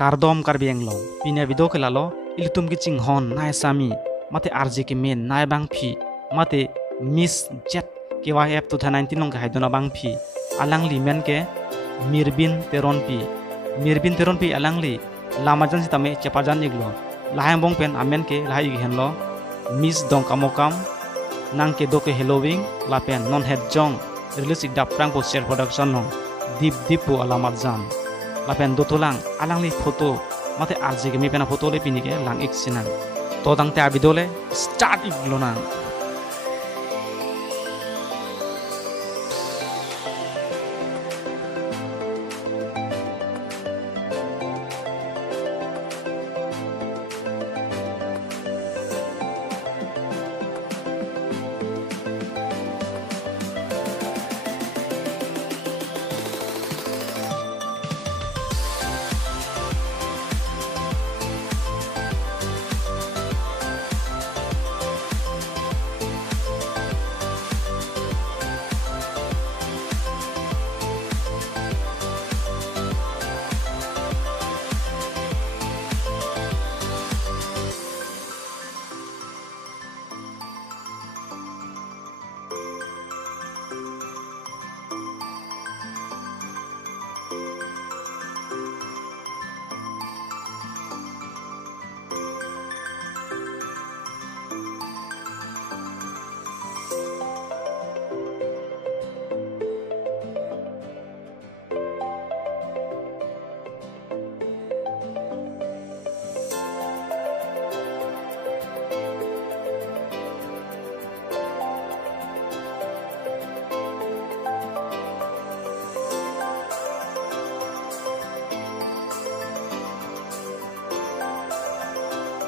kardom karbieng lo pinya video ke lalo ilitum ki ching hon nai sami mate RJ ke men nai bang phi mate miss jet ke wa app 2019 nong ka haidona bang phi alang li men ke mirbin teron pi alang li lamajan sitame cepajan iglo lahang bong pen amen ke lahai hen lo miss dong kamokam nang ke do ke halloween la pen non head jong release dap prang po share production nong dip po alamat jam la pen do tolang alang li photo mate RJ ke mi pena photo le pini ke lang ik sinang to dang te abidole start iglo nang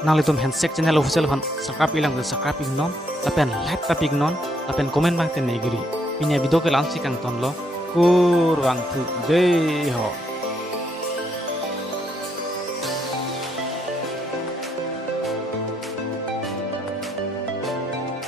nang litum handshake channel official fan subscribe ilang subscribe ignon lapen like tap ignon lapen comment bang ten negeri pinya video ke lansi kang ton lo kur bang thu de ho